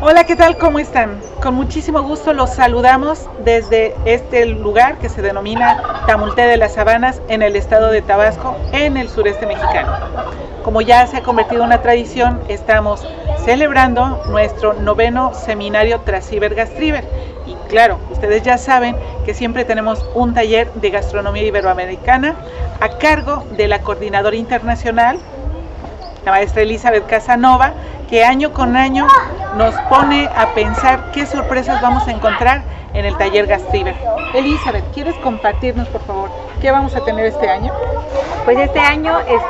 Hola, ¿qué tal? ¿Cómo están? Con muchísimo gusto los saludamos desde este lugar que se denomina Tamulté de las Sabanas en el estado de Tabasco, en el sureste mexicano. Como ya se ha convertido en una tradición, estamos celebrando nuestro 9º seminario Trasiber Gastriber. Y claro, ustedes ya saben que siempre tenemos un taller de gastronomía iberoamericana a cargo de la coordinadora internacional, la maestra Elizabeth Casanova, que año con año nos pone a pensar qué sorpresas vamos a encontrar en el taller Gastriber. Elizabeth, ¿quieres compartirnos, por favor, qué vamos a tener este año? Pues este año es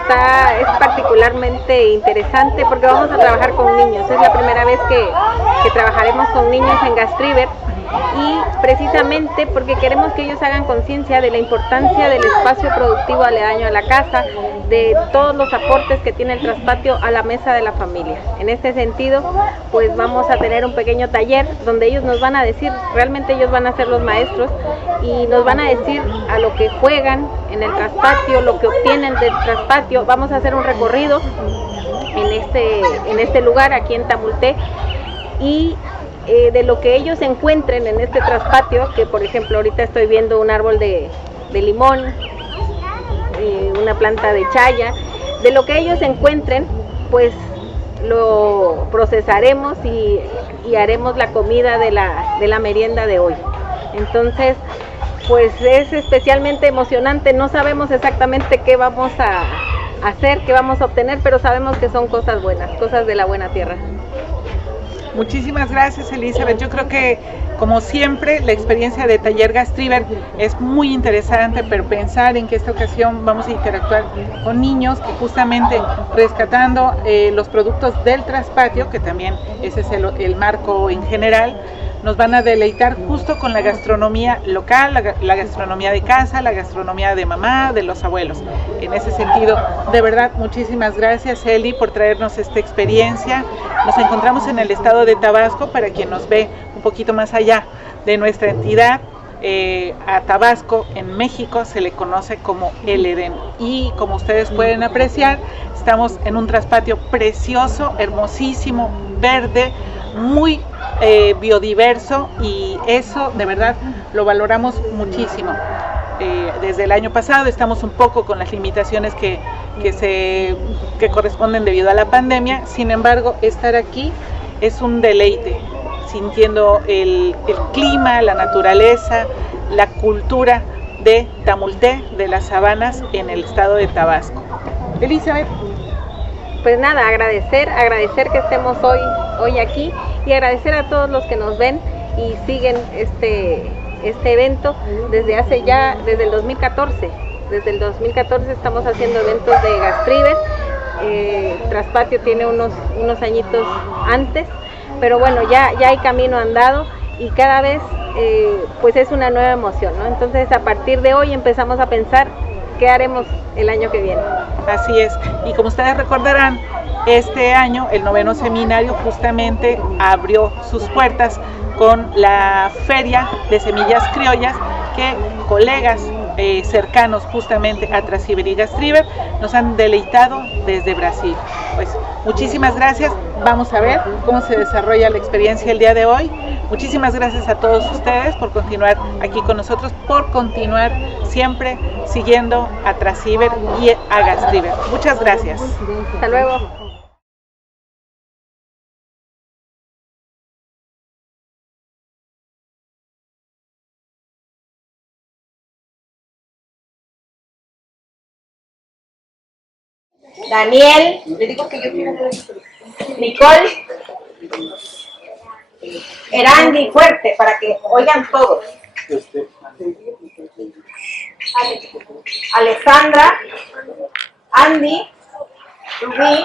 particularmente interesante porque vamos a trabajar con niños. Es la primera vez que trabajaremos con niños en Gastriber, y precisamente porque queremos que ellos hagan conciencia de la importancia del espacio productivo aledaño a la casa, de todos los aportes que tiene el traspatio a la mesa de la familia. En este sentido, pues vamos a tener un pequeño taller donde ellos nos van a decir, realmente ellos van a ser los maestros y nos van a decir a lo que juegan en el traspatio, lo que obtienen del traspatio. Vamos a hacer un recorrido en este lugar, aquí en Tamulté, y de lo que ellos encuentren en este traspatio, que por ejemplo ahorita estoy viendo un árbol de limón, una planta de chaya, de lo que ellos encuentren, pues lo procesaremos y haremos la comida de la merienda de hoy. Entonces, pues es especialmente emocionante. No sabemos exactamente qué vamos a hacer, qué vamos a obtener, pero sabemos que son cosas buenas, cosas de la buena tierra. Muchísimas gracias, Elizabeth. Yo creo que, como siempre, la experiencia de Taller Gastriber es muy interesante, pero pensar en que esta ocasión vamos a interactuar con niños que justamente rescatando los productos del traspatio, que también ese es el marco en general, nos van a deleitar justo con la gastronomía local, la gastronomía de casa, la gastronomía de mamá, de los abuelos. En ese sentido, de verdad, muchísimas gracias, Eli, por traernos esta experiencia. Nos encontramos en el estado de Tabasco, para quien nos ve un poquito más allá de nuestra entidad. A Tabasco en México se le conoce como el Edén, y como ustedes pueden apreciar, estamos en un traspatio precioso, hermosísimo, verde, muy biodiverso, y eso de verdad lo valoramos muchísimo. Desde el año pasado estamos un poco con las limitaciones que corresponden debido a la pandemia. Sin embargo, estar aquí es un deleite, sintiendo el clima, la naturaleza, la cultura de Tamulté de las Sabanas en el estado de Tabasco. Elizabeth. Pues nada, agradecer que estemos hoy aquí, y agradecer a todos los que nos ven y siguen este evento desde el 2014. Desde el 2014 estamos haciendo eventos de Gastriber. Traspatio tiene unos añitos antes, pero bueno, ya hay camino andado, y cada vez pues es una nueva emoción, ¿no? Entonces, a partir de hoy empezamos a pensar qué haremos el año que viene. Así es, y como ustedes recordarán, este año el 9º seminario justamente abrió sus puertas con la Feria de Semillas Criollas, que colegas cercanos justamente a Trasiber y Gastriber nos han deleitado desde Brasil. Pues muchísimas gracias. Vamos a ver cómo se desarrolla la experiencia el día de hoy. Muchísimas gracias a todos ustedes por continuar aquí con nosotros, por continuar siempre siguiendo a Trasiber y a Gastriber. Muchas gracias. Hasta luego. Daniel, le digo que yo quiero ver. Nicole, Erandi, fuerte, para que oigan todos. Alejandra, Andy, Rubí,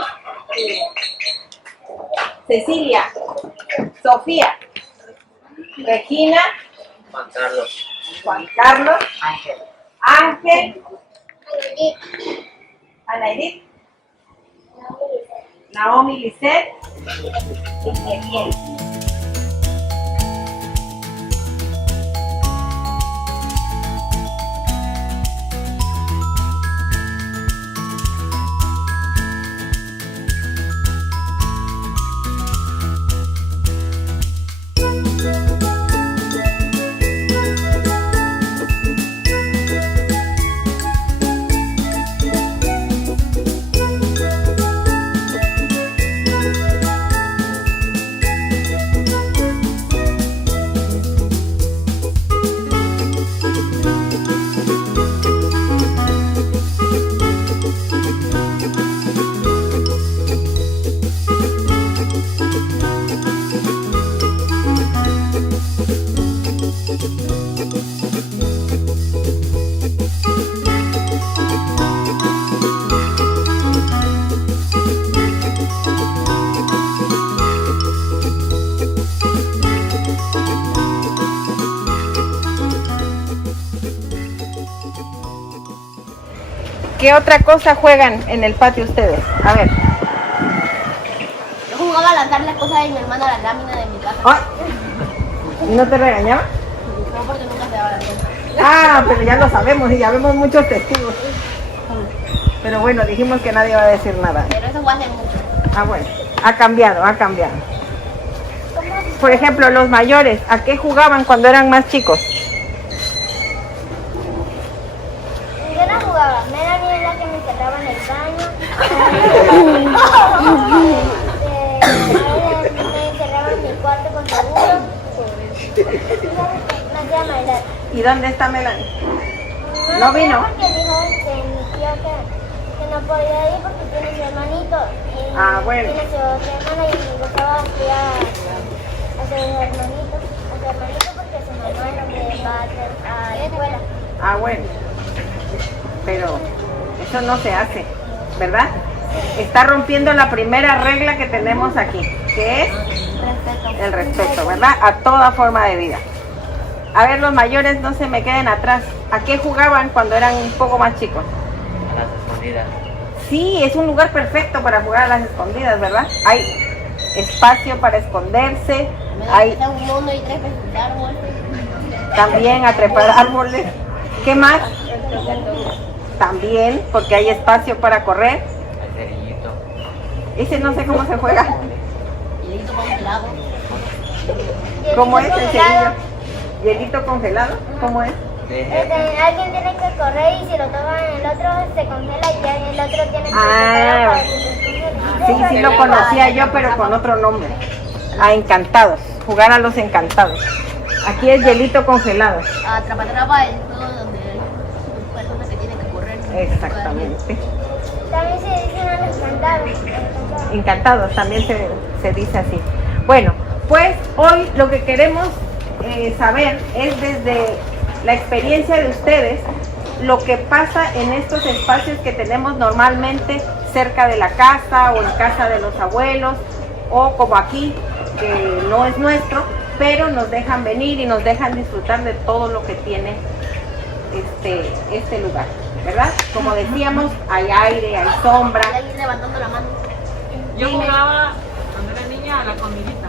Cecilia, Sofía, Regina, Juan Carlos, Ángel, Ana Edith, Naomi Lisset y Miguel. ¿Qué otra cosa juegan en el patio ustedes? A ver. Yo jugaba a lanzar las cosas de mi hermano a la lámina de mi casa. ¡Ay! ¿Y no te regañaba? No, porque nunca se daba la cuenta. Ah, pero ya lo sabemos y ya vemos muchos testigos. Pero bueno, dijimos que nadie va a decir nada. Pero eso fue hace mucho. Ah, bueno, ha cambiado, ha cambiado. Por ejemplo, los mayores, ¿a qué jugaban cuando eran más chicos? Yo no jugaba, me era bien la que me encerraba en el baño. Me encerraba en mi cuarto con seguro. Me hacía bailar. ¿Y dónde está Melanie? ¿No vino? Porque dijo mi tío que no podía ir porque tiene su hermanito. Y Ah, bueno. tiene su hermana y le gustaba a su hermanito. Porque su mamá no me va a la escuela. Ah, bueno. Pero eso no se hace, ¿verdad? Está rompiendo la primera regla que tenemos aquí, que es el respeto, ¿verdad? A toda forma de vida. A ver, los mayores no se me queden atrás. ¿A qué jugaban cuando eran un poco más chicos? A las escondidas. Sí, es un lugar perfecto para jugar a las escondidas, ¿verdad? Hay espacio para esconderse, hay Un mono y tres peces de árbol. también a trepar árboles. ¿Qué más? También, porque hay espacio para correr. El cerillito. Ese no sé cómo se juega. Hielito congelado. ¿Cómo es el cerillo? ¿Hielito congelado? ¿Cómo es? Alguien tiene que correr y si lo toman el otro se congela y ya el otro tiene que Ah, para que se congele. Sí, lo conocía yo, pero con otro nombre. A encantados, jugar a los encantados. Aquí es hielito congelado. Atrapa el juego donde hay personas que tienen que correr. Exactamente. También se dicen a los cantados. Encantados, también se dice así. Bueno, pues hoy lo que queremos saber es desde la experiencia de ustedes lo que pasa en estos espacios que tenemos normalmente cerca de la casa o en casa de los abuelos o como aquí, que no es nuestro, pero nos dejan venir y nos dejan disfrutar de todo lo que tiene este lugar, ¿verdad? Como decíamos, hay aire, hay sombra. Hay alguien levantando la mano. Yo jugaba cuando era niña a la comidita.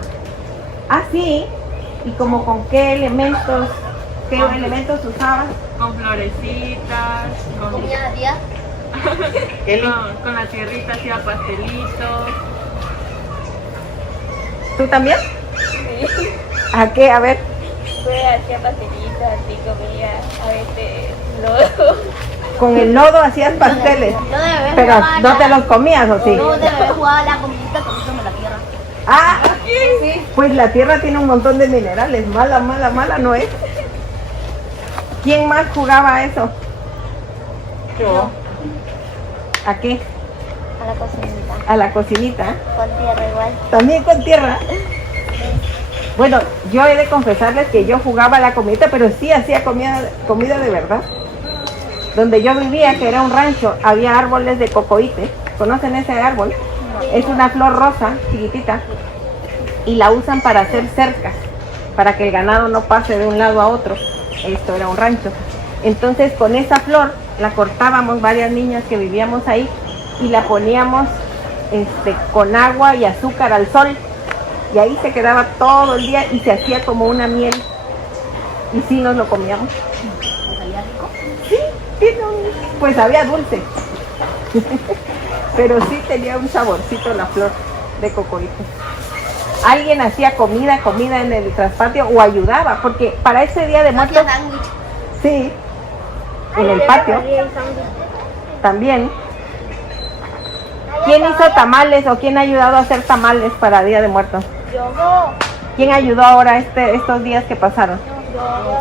Ah, sí. ¿Y como con qué elementos usabas? Con florecitas, Comía la tía. con la tierrita hacía pastelitos. ¿Tú también? Sí, ¿A qué? A ver. pues hacía pastelitos, así comía a veces lodo. Con el lodo hacías pasteles. Yo de bebé Pero jugaba no te los comías, ¿o sí? Yo de bebé jugaba la comidita comiéndome la tierra. Ah, pues la tierra tiene un montón de minerales. Mala no es. ¿Quién más jugaba a eso? Yo. ¿A qué? A la cocinita. A la cocinita. Con tierra igual. También con tierra. Bueno, yo he de confesarles que yo jugaba a la comida, pero sí hacía comida de verdad. donde yo vivía, que era un rancho, había árboles de cocoíte. ¿Conocen ese árbol? Es una flor rosa, chiquitita, y la usan para hacer cercas, para que el ganado no pase de un lado a otro. Esto era un rancho. Entonces con esa flor la cortábamos varias niñas que vivíamos ahí y la poníamos con agua y azúcar al sol, y ahí se quedaba todo el día y se hacía como una miel, y sí nos lo comíamos. ¿Salía rico? Sí, pues había dulce, pero sí tenía un saborcito la flor de cocoíte. Alguien hacía comida en el traspatio o ayudaba, porque para ese día de muertos, Hacía sándwich. sí, en el patio también. ¿Quién hizo tamales o quién ha ayudado a hacer tamales para Día de Muertos? Yo, ¿Quién ayudó ahora estos días que pasaron? yo,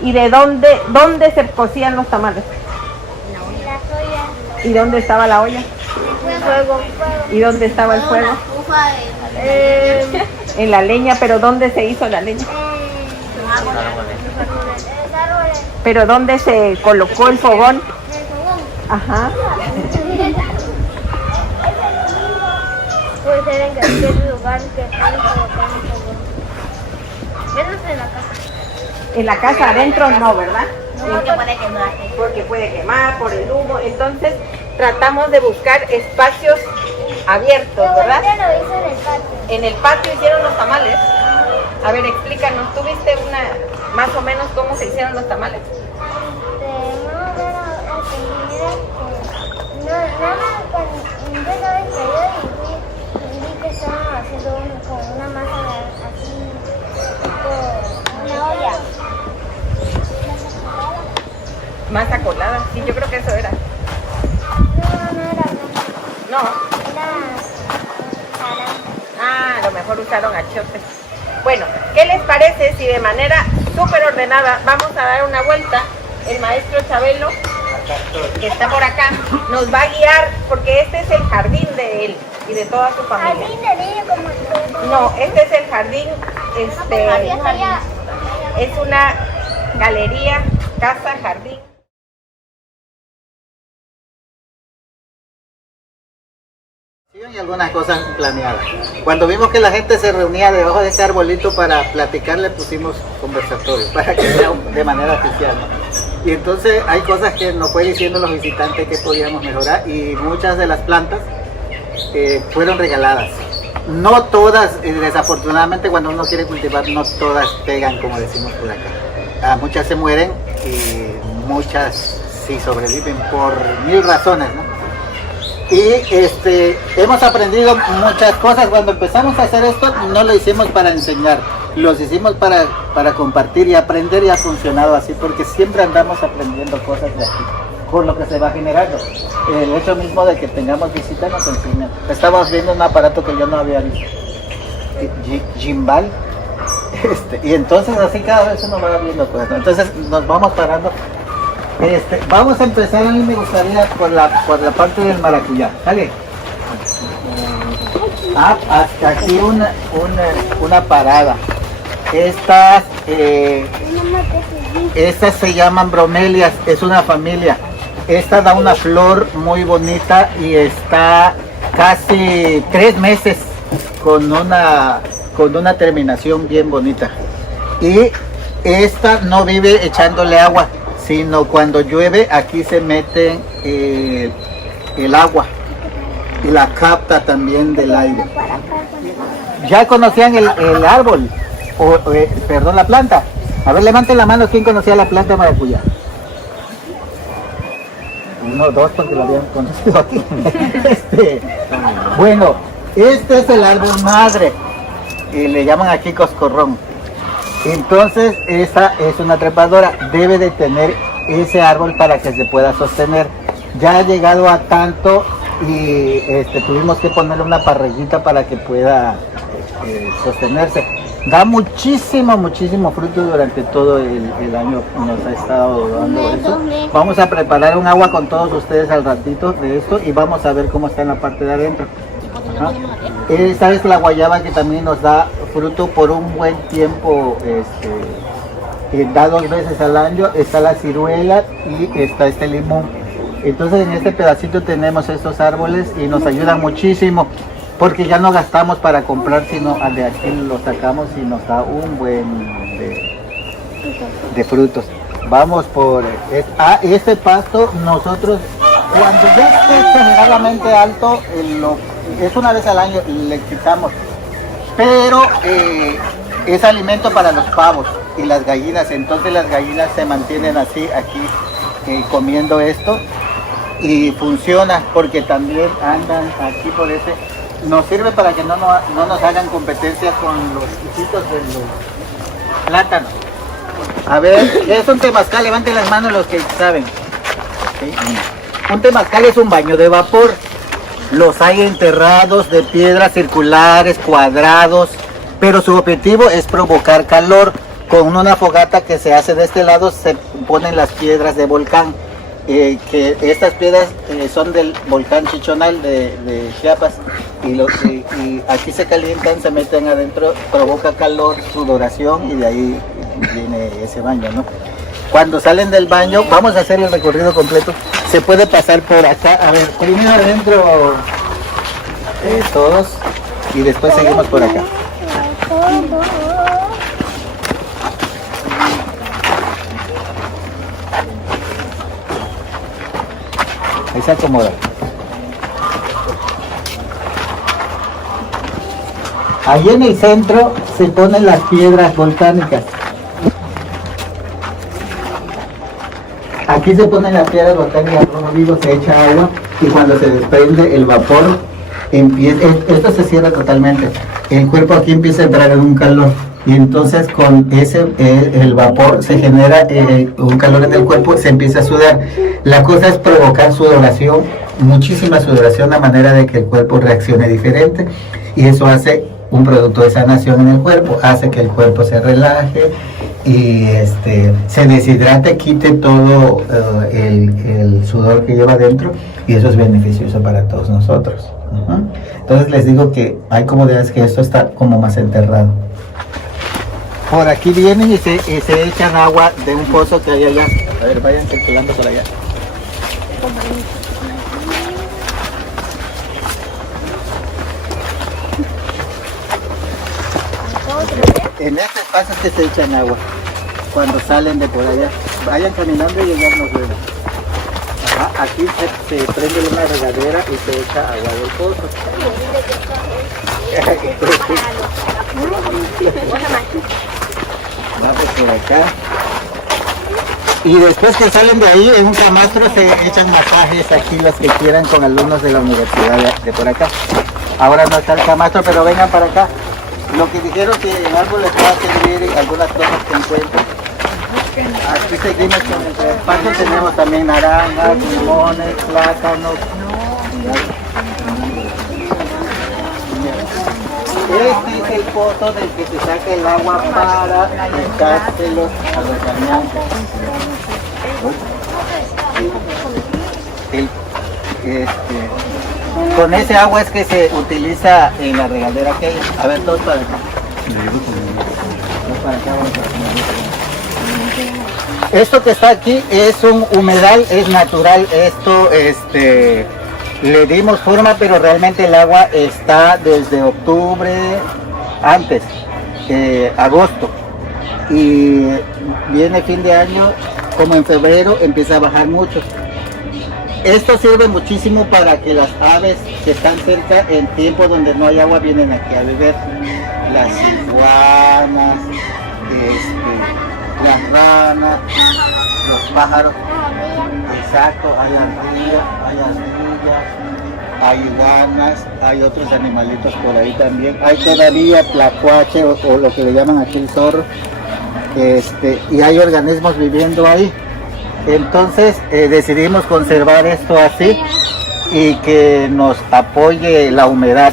¿Y de dónde se cocían los tamales? la soya, ¿Y dónde estaba la olla? fuego, ¿Y dónde estaba el fuego? Ufa de En la leña, pero ¿dónde se hizo la leña? árboles, ¿Pero dónde se colocó el fogón? el fogón. Ajá. Puede ser en cualquier lugar que puedan colocar un fogón. Menos en la casa. En la casa adentro no, ¿verdad? No, porque puede quemarse. Porque puede quemar por el humo. Entonces tratamos de buscar espacios abiertos, Mi ¿verdad? abuelita lo hizo en el patio. En el patio hicieron los tamales. A ver, explícanos, ¿tú viste más o menos cómo se hicieron los tamales? Nada más cuando yo estaba exterior y vi que estaban haciendo con una masa así, tipo una olla. Masa colada, sí, yo creo que eso era. No era blanca, No, era naranja. a lo mejor usaron achiote. Bueno, ¿qué les parece si de manera súper ordenada vamos a dar una vuelta? El maestro Chabelo, que está por acá, nos va a guiar, porque este es el jardín de él y de toda su familia. Jardín de niño como el No, este es el jardín, es una galería, casa, jardín. Y algunas cosas planeadas. Cuando vimos que la gente se reunía debajo de ese arbolito para platicar, le pusimos conversatorio para que sea de manera oficial, ¿no? Y entonces hay cosas que nos fue diciendo los visitantes que podíamos mejorar, y muchas de las plantas fueron regaladas. No todas, desafortunadamente, cuando uno quiere cultivar, no todas pegan, como decimos por acá. Muchas se mueren y muchas sí sobreviven por 1000 razones, ¿no? Y hemos aprendido muchas cosas. Cuando empezamos a hacer esto, no lo hicimos para enseñar, los hicimos para compartir y aprender, y ha funcionado así, porque siempre andamos aprendiendo cosas de aquí, por lo que se va generando. El hecho mismo de que tengamos visitas nos enseña. Estamos viendo un aparato que yo no había visto, gimbal, y entonces así cada vez uno va viendo cosas, ¿no? Entonces nos vamos parando. Vamos a empezar. A mí me gustaría por la parte del maracuyá. ¿Sale? Hasta aquí una parada. Estas se llaman bromelias, es una familia. Esta da una flor muy bonita y está casi 3 meses con una terminación bien bonita. Y esta no vive echándole agua, sino cuando llueve aquí se mete el agua y la capta también del aire. ¿Ya conocían el árbol? Perdón, la planta. A ver, levanten la mano, ¿quién conocía la planta de maracuyá? 1, 2, porque lo habían conocido aquí. Bueno, este es el árbol madre, y le llaman aquí coscorrón. Entonces esa es una trepadora, debe de tener ese árbol para que se pueda sostener. Ya ha llegado a tanto y tuvimos que ponerle una parrillita para que pueda sostenerse. Da muchísimo fruto durante todo el año, nos ha estado dando eso. Vamos a preparar un agua con todos ustedes al ratito de esto y vamos a ver cómo está en la parte de adentro. ¿No? Esta es la guayaba que también nos da fruto por un buen tiempo da 2 veces al año, está la ciruela y está este limón. Entonces en este pedacito tenemos estos árboles y nos ayudan muchísimo porque ya no gastamos para comprar, sino de aquí lo sacamos y nos da un buen de frutos. Vamos por este pasto. Nosotros cuando ya está exageradamente alto, es una vez al año le quitamos, pero es alimento para los pavos y las gallinas. Entonces las gallinas se mantienen así aquí comiendo esto y funciona porque también andan aquí por ese. Nos sirve para que no nos hagan competencia con los hijitos de los plátanos. A ver, ¿qué es un temazcal? Levanten las manos los que saben. ¿Sí? Un temazcal es un baño de vapor. Los hay enterrados de piedras circulares, cuadrados, pero su objetivo es provocar calor. Con una fogata que se hace de este lado se ponen las piedras de volcán. Que estas piedras son del volcán Chichonal de Chiapas y aquí se calientan, se meten adentro, provoca calor, sudoración y de ahí viene ese baño, ¿no? Cuando salen del baño, vamos a hacer el recorrido completo, se puede pasar por acá, a ver, primero adentro todos y después seguimos por acá. Ahí se acomoda. Ahí en el centro se ponen las piedras volcánicas. Aquí se ponen las piedras volcánicas, como digo, se echa agua y cuando se desprende el vapor, esto se cierra totalmente. El cuerpo aquí empieza a entrar en un calor. Y entonces con el vapor se genera un calor en el cuerpo, se empieza a sudar. La cosa es provocar sudoración, muchísima sudoración, a manera de que el cuerpo reaccione diferente. Y eso hace un producto de sanación en el cuerpo, hace que el cuerpo se relaje y se deshidrate, quite todo el sudor que lleva dentro y eso es beneficioso para todos nosotros. Entonces les digo que hay comodidades que esto está como más enterrado. Por aquí vienen y se echan agua de un pozo que hay allá. A ver, vayan circulando por allá. En este espacio es que se echan agua. Cuando salen de por allá. Vayan caminando y allá nos vemos. Ajá, aquí se prende una regadera y se echa agua del pozo. Vamos por acá. Y después que salen de ahí, en un camastro se echan masajes aquí los que quieran con alumnos de la universidad de por acá. Ahora no está el camastro, pero vengan para acá. Lo que dijeron que en algo les va a servir algunas cosas que encuentren. Aquí seguimos con el espacio, tenemos también naranjas, limones, plátanos. Este es el pozo del que se saca el agua para echárselos a los cañantes. Con ese agua es que se utiliza en la regadera que hay. A ver, todos para acá. Todos para acá, vamos a ver. Esto que está aquí es un humedal, es natural. Esto, le dimos forma, pero realmente el agua está desde octubre, antes, agosto. Y viene fin de año, como en febrero, empieza a bajar mucho. Esto sirve muchísimo para que las aves que están cerca, en tiempos donde no hay agua, vienen aquí a beber. Las iguanas, las ranas, los pájaros. Exacto, hay ardillas, hay iguanas, hay otros animalitos por ahí también. Hay todavía tlacuache o lo que le llaman aquí el zorro. Y hay organismos viviendo ahí. Entonces decidimos conservar esto así y que nos apoye la humedad.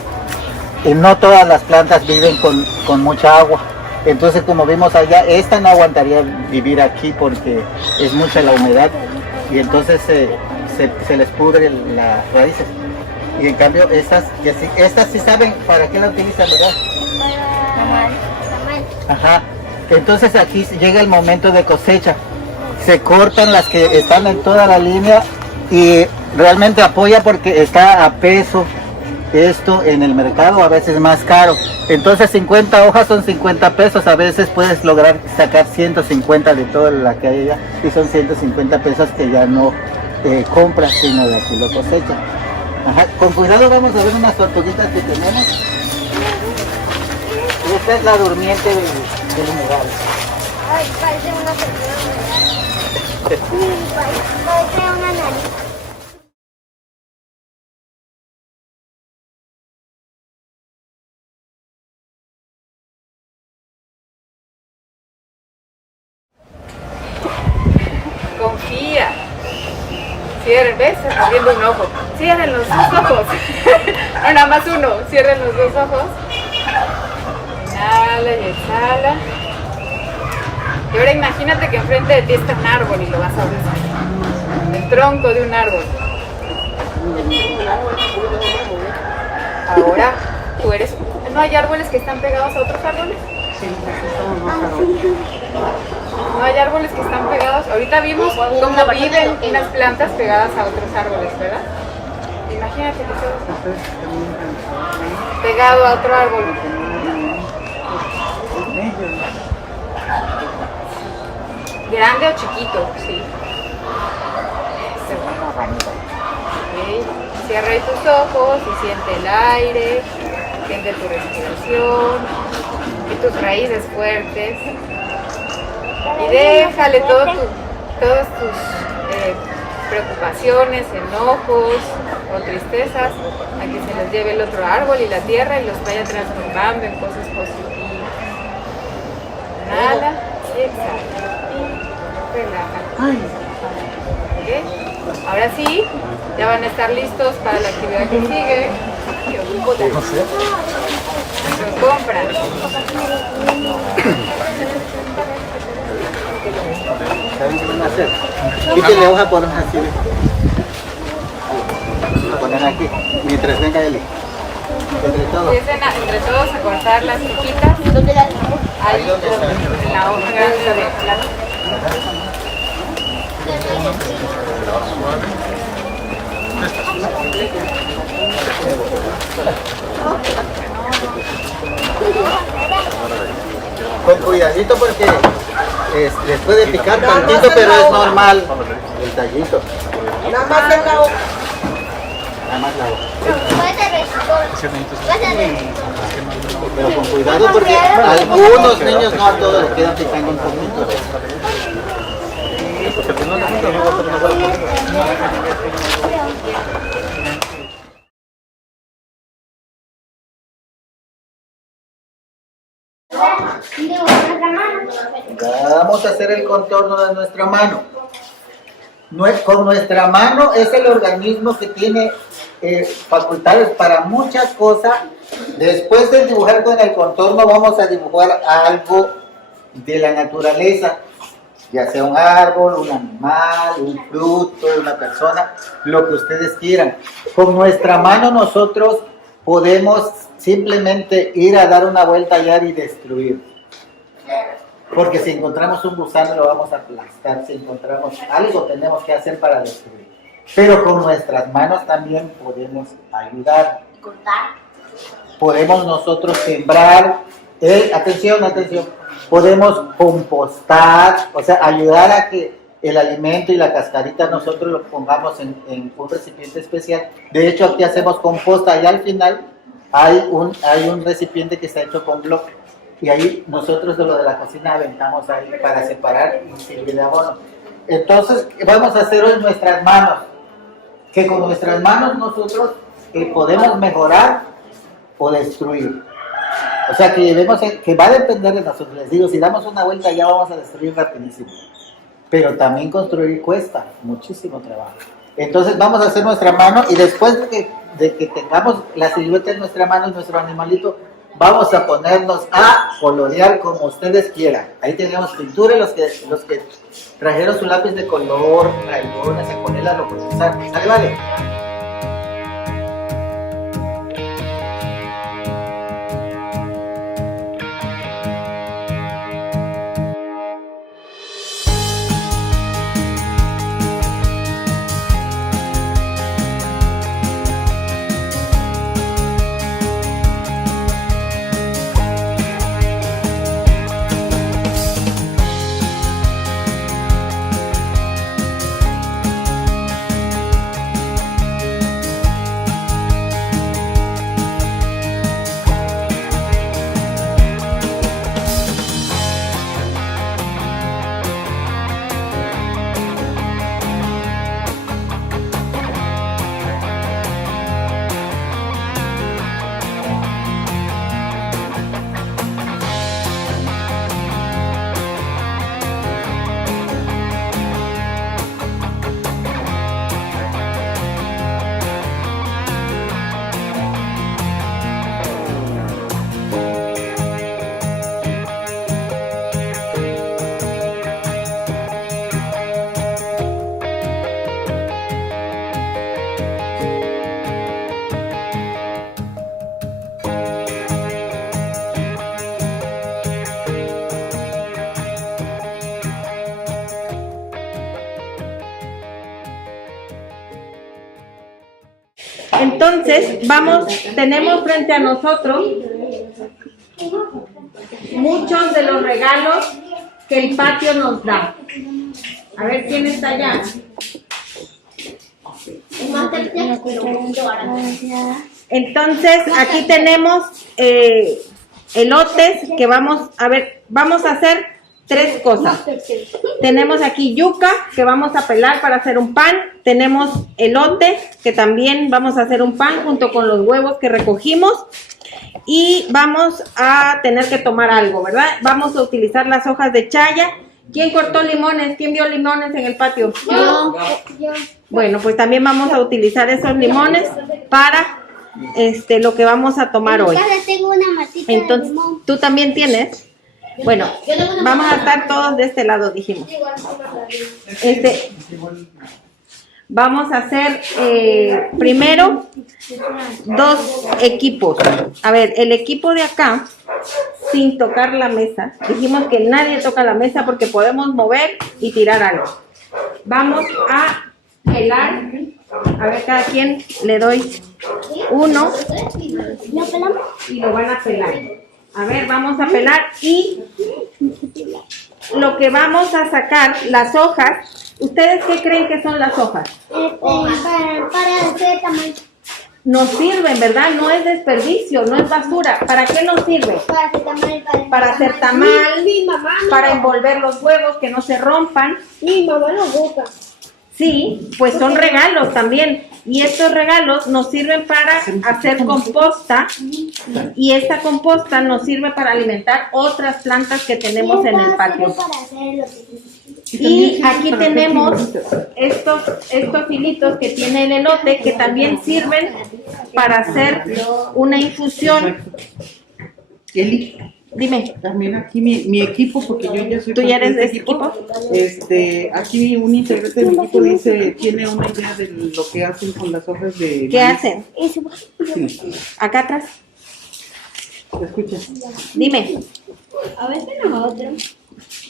No todas las plantas viven con mucha agua. Entonces, como vimos allá, esta no aguantaría vivir aquí porque es mucha la humedad y entonces se les pudre las raíces. Y en cambio estas sí saben para qué la utilizan, ¿verdad? Ajá. Entonces aquí llega el momento de cosecha. Se cortan las que están en toda la línea y realmente apoya porque está a peso esto en el mercado, a veces más caro. Entonces 50 hojas son 50 pesos, a veces puedes lograr sacar 150 de toda la que hay allá y son 150 pesos que ya no compras, sino de aquí lo cosechas. Ajá. Con cuidado vamos a ver unas tortuguitas que tenemos. Esta es la durmiente del humedal. Ay, parece una persona. Parece una nariz. Confía. Cierren, ¿ves? Se está abriendo un ojo. Cierren los dos ojos. No, nada más uno. Cierren los dos ojos. Inhala y exhala. Y ahora imagínate que enfrente de ti está un árbol y lo vas a abrir. El tronco de un árbol. Ahora tú eres... ¿No hay árboles que están pegados a otros árboles? No hay árboles que están pegados. Ahorita vimos cómo viven unas plantas pegadas a otros árboles, ¿verdad? Imagínate que todo está pegado a otro árbol. ¿Grande o chiquito? Sí. Okay. Cierra ahí tus ojos y siente el aire, siente tu respiración y tus raíces fuertes. Y déjale todas tus preocupaciones, enojos o tristezas a que se los lleve el otro árbol y la tierra y los vaya transformando en cosas positivas. Inhala, exhala y relájate. ¿Okay? Ahora sí, ya van a estar listos para la actividad que sigue. Lo compran. ¿Saben qué van a hacer? Quítenle hoja por hoja así. Lo ponen aquí, mientras venga Eli. Entre todos. Empiecen entre todos a cortar las hojitas. ¿Dónde la tengo? Ahí en la hoja grande de la... Con cuidadito porque les puede picar tantito, pero es normal el tallito. Nada más en la hoja. Nada más la hoja. Pero con cuidado porque a algunos niños, no a todos, les quedan picando un poquito. Vamos a hacer el contorno de nuestra mano. Con nuestra mano es el organismo que tiene facultades para muchas cosas. Después de dibujar con el contorno vamos a dibujar algo de la naturaleza, ya sea un árbol, un animal, un fruto, una persona, lo que ustedes quieran. Con nuestra mano nosotros podemos simplemente ir a dar una vuelta allá y destruir. Porque si encontramos un gusano lo vamos a aplastar, si encontramos algo tenemos que hacer para destruir. Pero con nuestras manos también podemos ayudar. Cortar. Podemos nosotros sembrar, atención, podemos compostar, o sea, ayudar a que el alimento y la cascarita nosotros lo pongamos en un recipiente especial. De hecho, aquí hacemos composta y al final hay un recipiente que está hecho con bloque. Y ahí nosotros de lo de la cocina aventamos ahí para separar y sirve de abono. Entonces, ¿qué vamos a hacer hoy? Nuestras manos. Que con nuestras manos nosotros podemos mejorar o destruir. O sea, que va a depender de nosotros. Les digo, si damos una vuelta ya vamos a destruir rapidísimo. Pero también construir cuesta muchísimo trabajo. Entonces vamos a hacer nuestra mano y después de que tengamos la silueta en nuestra mano y nuestro animalito, vamos a ponernos a colorear como ustedes quieran. Ahí tenemos pintura, los que trajeron su lápiz de color, algunas acuarelas lo pueden usar. ¿Sale, vale? Entonces, tenemos frente a nosotros muchos de los regalos que el patio nos da. A ver, ¿quién está allá? Entonces, aquí tenemos elotes que vamos a hacer 3 cosas. Tenemos aquí yuca que vamos a pelar para hacer un pan. Tenemos elote que también vamos a hacer un pan junto con los huevos que recogimos. Y vamos a tener que tomar algo, ¿verdad? Vamos a utilizar las hojas de chaya. ¿Quién cortó limones? ¿Quién vio limones en el patio? Yo. Bueno, pues también vamos a utilizar esos limones para lo que vamos a tomar hoy. En mi casa tengo una matita de Entonces, limón. ¿tú también tienes? Bueno, vamos a estar todos de este lado, dijimos. Vamos a hacer primero 2 equipos. A ver, el equipo de acá, sin tocar la mesa. Dijimos que nadie toca la mesa porque podemos mover y tirar algo. Vamos a pelar. A ver, cada quien le doy uno ¿Lo pelamos? y lo van a pelar. A ver, vamos a pelar y lo que vamos a sacar, las hojas. ¿Ustedes qué creen que son las hojas? Para hacer tamal. Nos sirven, ¿verdad? No es desperdicio, no es basura. ¿Para qué nos sirve? Para hacer tamal. Para hacer tamal, Mi mamá para envolver los huevos que no se rompan. Mi mamá lo boca. Sí, pues son regalos también. Y estos regalos nos sirven para hacer composta. Y esta composta nos sirve para alimentar otras plantas que tenemos en el patio. Para hacer lo que... Y aquí tenemos estos hilitos que tiene el elote que también sirven para hacer una infusión. Eli, Dime, también aquí mi equipo, porque yo ya soy ¿tú ya parte eres de ese este equipo? Aquí un integrante del equipo tiene una idea de lo que hacen con las hojas de ¿Qué maíz. hacen? Sí, Acá atrás. escucha. Dime. A veces nosotros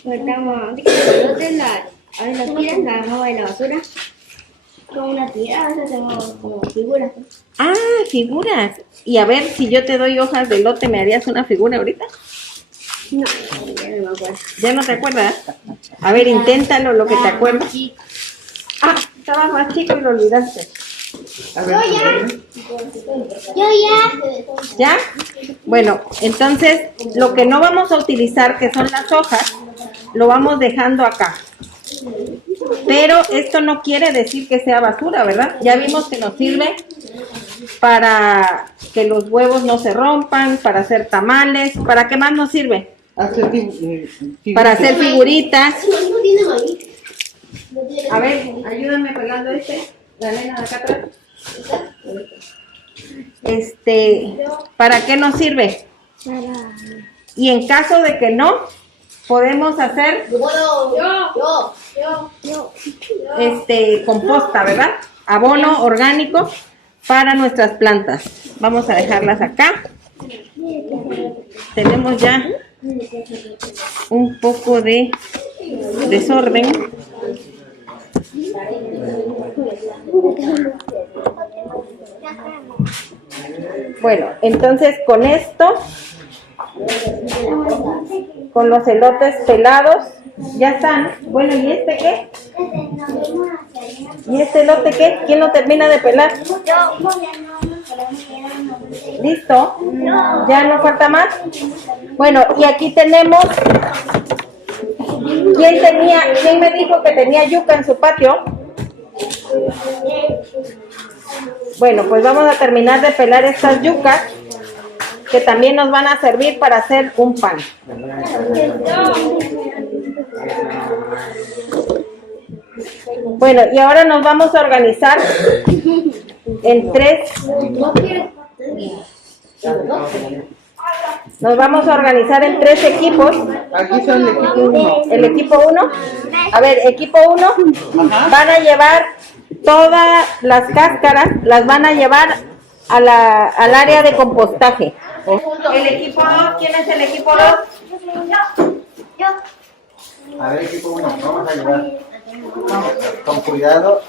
cortamos, a veces las tiras las dejamos en la basura con una tira, a veces hacemos como figuras. Ah, figuras. Y a ver, si yo te doy hojas de elote, ¿me harías una figura ahorita? No, ya no me acuerdo. ¿Ya no te acuerdas? A ver, inténtalo, lo que te acuerdas. Ah, estabas más chico y lo olvidaste. A ver, Yo ya. ¿Ya? Bueno, entonces, lo que no vamos a utilizar, que son las hojas, lo vamos dejando acá. Pero esto no quiere decir que sea basura, ¿verdad? Ya vimos que nos sirve para que los huevos no se rompan, para hacer tamales. ¿Para qué más nos sirve? Para hacer figuritas. No tiene maíz. A ver, ayúdame pegando la nena de acá atrás. ¿Para qué nos sirve? Y en caso de que no, podemos hacer composta, ¿verdad? Abono orgánico para nuestras plantas. Vamos a dejarlas acá. Tenemos ya un poco de desorden. Bueno, entonces con esto, con los elotes pelados, ya están. Bueno, ¿y este qué? ¿Y este elote qué? ¿Quién lo termina de pelar? ¿Listo? ¿Ya no falta más? Bueno, y aquí tenemos... ¿Quién me dijo que tenía yuca en su patio? Bueno, pues vamos a terminar de pelar estas yucas que también nos van a servir para hacer un pan. Bueno, y ahora nos vamos a organizar en tres. Nos vamos a organizar en 3 equipos. Aquí son el equipo 1. El equipo 1. A ver, equipo 1 van a llevar todas las cáscaras, las van a llevar al área de compostaje. El equipo 2, ¿quién es el equipo 2? A ver, equipo 1, vamos a llevar. Con cuidado.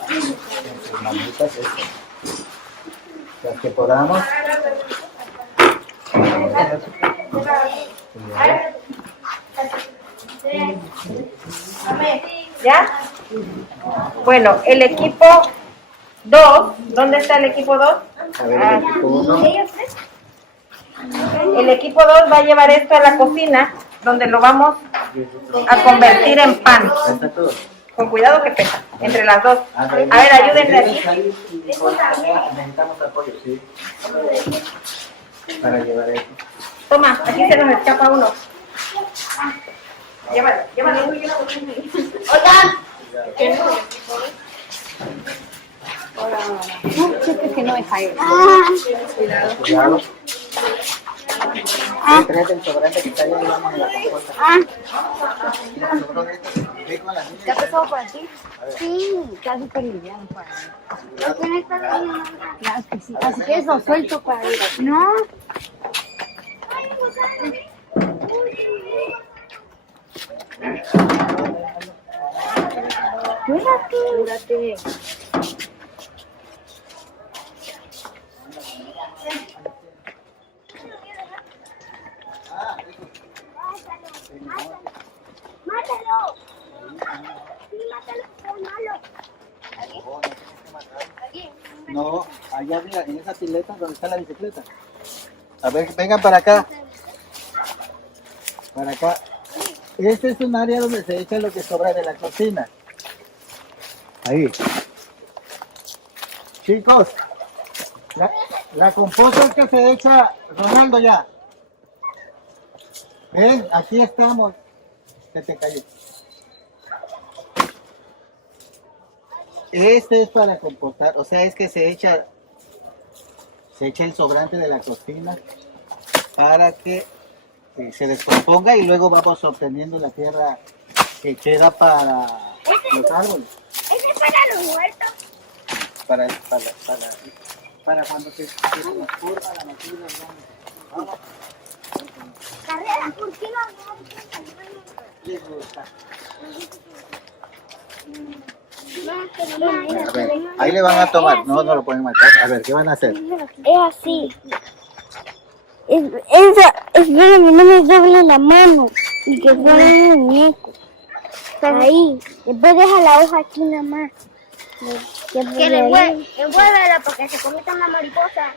que podamos. ¿Ya? Bueno, el equipo 2, ¿dónde está el equipo 2? A ver, el equipo 1. El equipo 2 va a llevar esto a la cocina, donde lo vamos a convertir en pan. Está todo. Con cuidado que pesa, entre las dos. A ver, ayúdenme aquí. Necesitamos apoyo, sí. Para llevar esto. Toma, aquí se nos escapa uno. Llévalo, llévalo. Oigan. Cuidado. Trae el sobrante que está ahí, vamos en la compuesta. ¿Te ha pesado para ti? Sí, está súper liviano para mí. ¿No tienes para mí? Claro que sí. Así que eso, suelto para ir. No. Cuídate. ¡Mátalo! Sí, mátalo, es malo. No, allá mira, en esa pileta donde está la bicicleta. A ver, vengan para acá. Para acá. Este es un área donde se echa lo que sobra de la cocina. Ahí. Chicos, la composta que se echa, Ronaldo ya. ¿Ven? Aquí estamos. Se te cayó. Este es para compostar, o sea, es que se echa el sobrante de la cocina para que se descomponga y luego vamos obteniendo la tierra que queda para los árboles. ¿Ese es para los muertos? Para cuando se nos curva la maquina, vamos. Carrera, ¿por qué no? Les gusta. A A ver, ahí le van a tomar, no lo pueden matar. A ver, ¿qué van a hacer? Es así. Espérame, no me doble la mano. Y que suene el muñeco. Ahí. Después deja la hoja aquí nada más. Que envuélvela porque se convierta en una mariposa.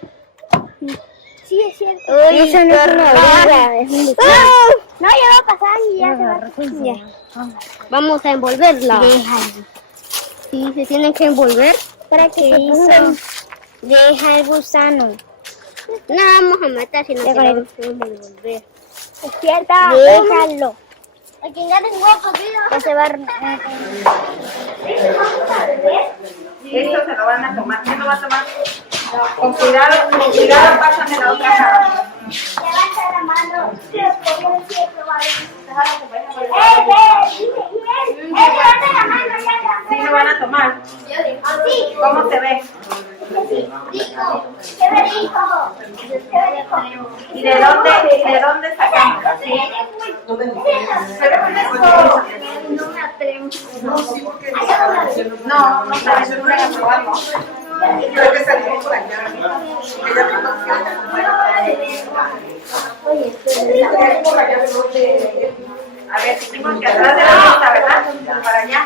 Sí, es cierto. Eso no es una vida, es un deseo. No, ya va a pasar y ya se va a pasar. Ya. Vamos a envolverla. Déjalo. Sí, se tienen que envolver para que se pongan. Deja el gusano. No vamos a matar si no queremos envolver. Despierta. Déjalo. A quien gane un hueco, ya se va a... Esto se lo van a tomar. ¿Quién lo va a tomar? Con cuidado, pásame la otra cara. Levanta la mano. ¿Sí lo van a tomar? ¿Cómo se ve? ¿Y de dónde sacamos? ¿Sí? No sabes, no la probamos. Creo que salimos por allá. A ver, dijimos que atrás de la vista, ¿verdad? Para allá.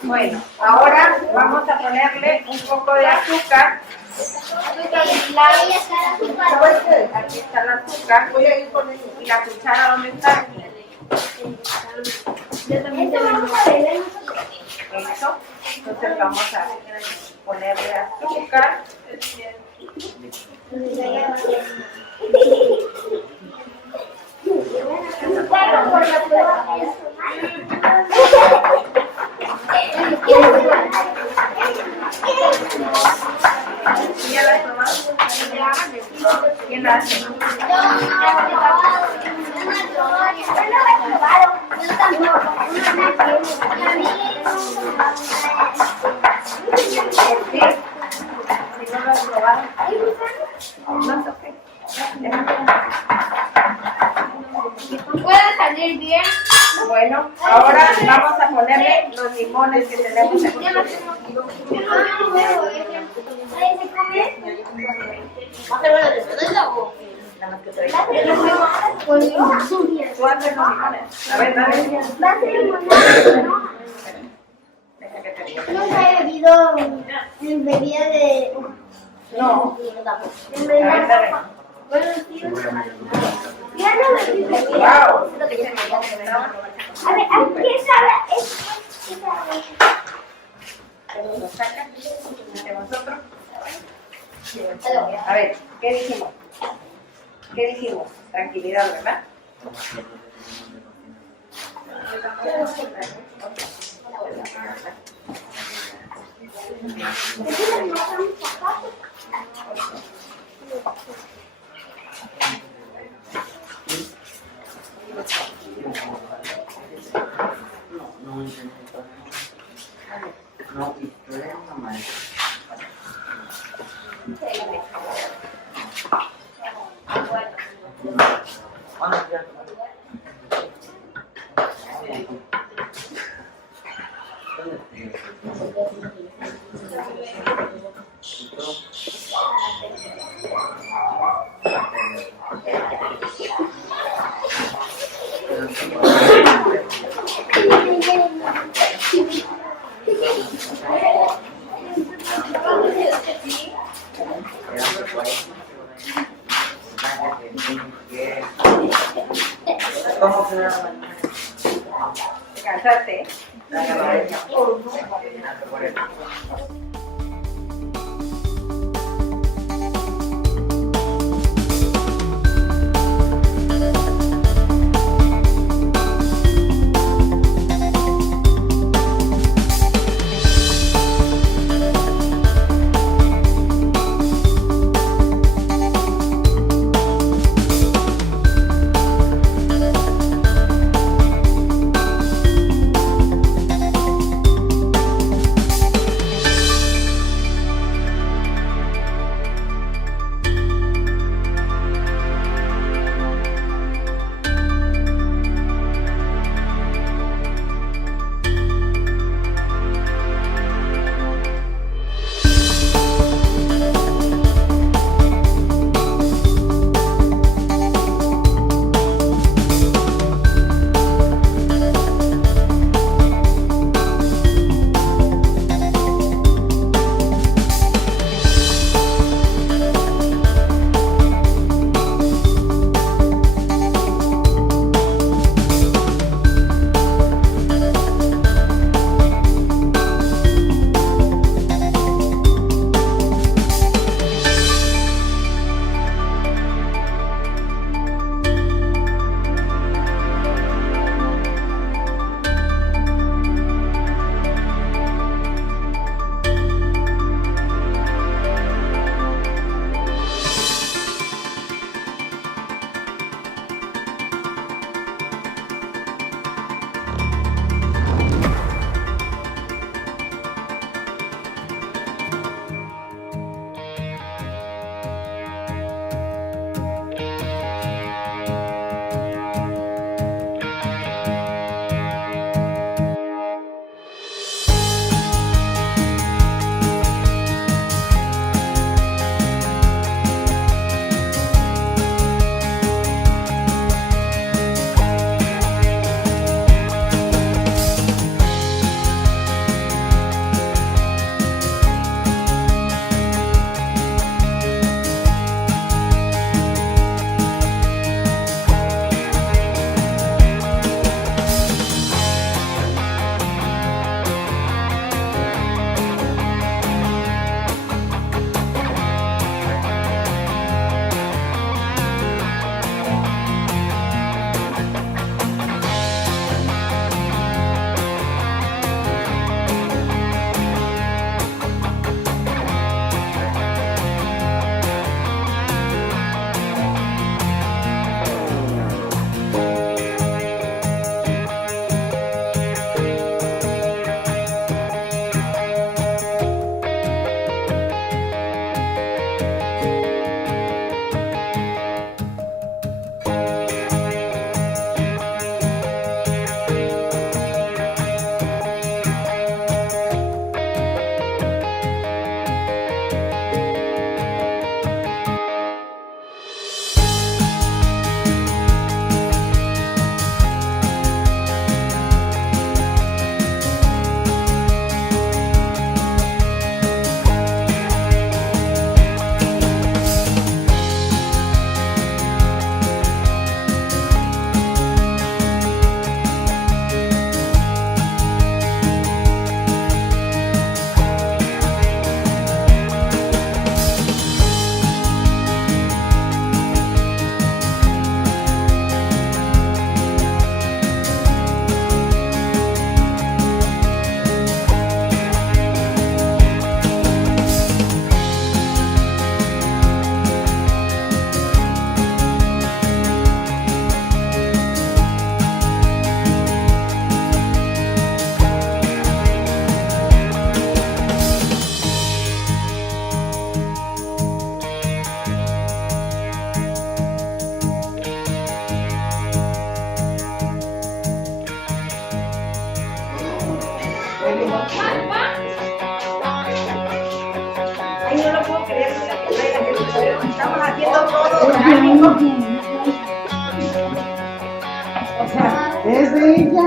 Bueno, ahora vamos a ponerle un poco de azúcar. Aquí está el azúcar. Voy a ir con el, y la cuchara, ¿dónde está? Eso. Entonces vamos a ponerle azúcar. ¿Ya la has tomado? ¿Quién la hace? actividades que tenemos aquí. A ver, dale. No he bebido en bebida de... No. En bebida... Ya no bebí bebida. Wow. A ver, ¿qué sabe? ¿Qué sabe? Lo sacan de vosotros. A ver, ¿qué dijimos? ¿Qué dijimos? Tranquilidad, ¿verdad? No, y tú eres mamá. ¿Te cansaste? Estamos haciendo todo orgánico. O sea, Es de ella.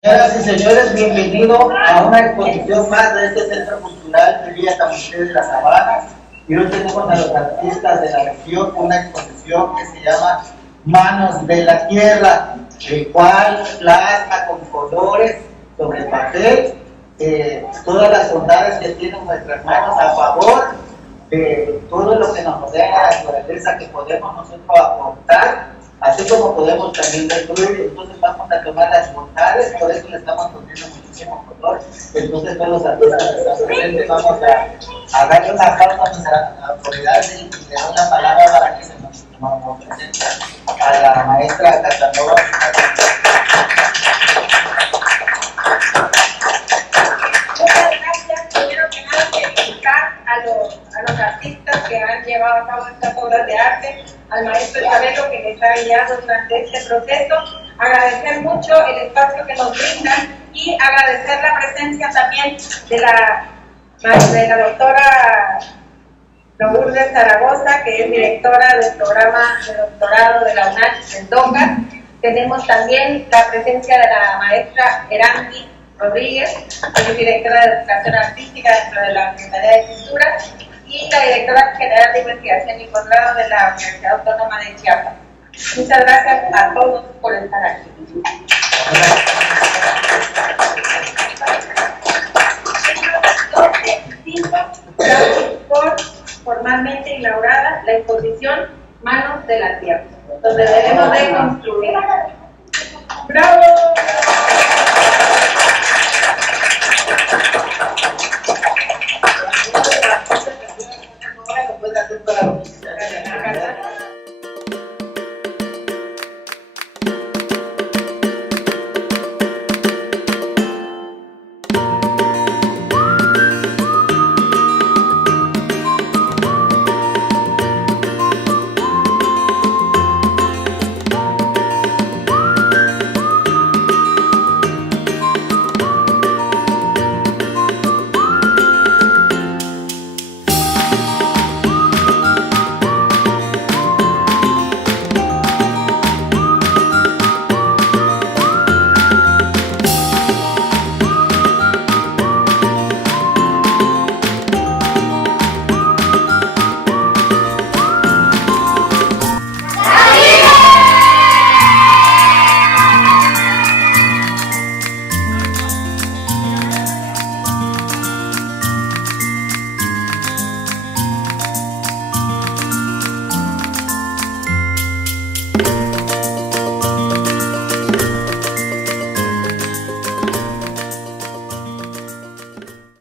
Señoras y señores, bienvenidos a una exposición más de este Centro Cultural de Villa Tamuché de la Sabana. Y hoy tenemos a los artistas de la región una exposición que se llama Manos de la Tierra, el cual plasma con colores sobre papel todas las bondades que tienen nuestras manos a favor de todo lo que nos rodea en la naturaleza que podemos nosotros aportar, así como podemos también destruir. Entonces vamos a tomar las bondades, por eso le estamos poniendo muchísimo color. Entonces todos los artistas que están presentes vamos a darle una pausa a nuestras autoridades y le doy la palabra para que se nos presente a la maestra Casanova. Muchas gracias. Primero que nada, felicitar a los artistas que han llevado a cabo estas obras de arte, al maestro Chabelo que les ha guiado durante este proceso, agradecer mucho el espacio que nos brindan y agradecer la presencia también de la doctora Lourdes Zaragoza, que es directora del programa de doctorado de la UNACH en DOCA. Tenemos también la presencia de la maestra Erandi Rodríguez, que es directora de Educación Artística dentro de la Secretaría de Cultura, y la directora general de Investigación y Posgrado de la Universidad Autónoma de Chiapas. Muchas gracias a todos por estar aquí. Por formalmente inaugurada la exposición Manos de la Tierra, donde debemos de construir. ¡Bravo!